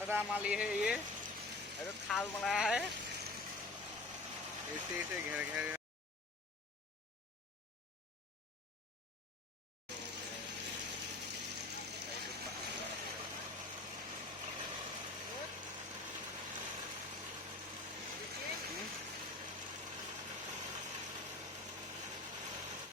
खतरा माली है ये, खाल बनाया है, ऐसे ऐसे घेर घेर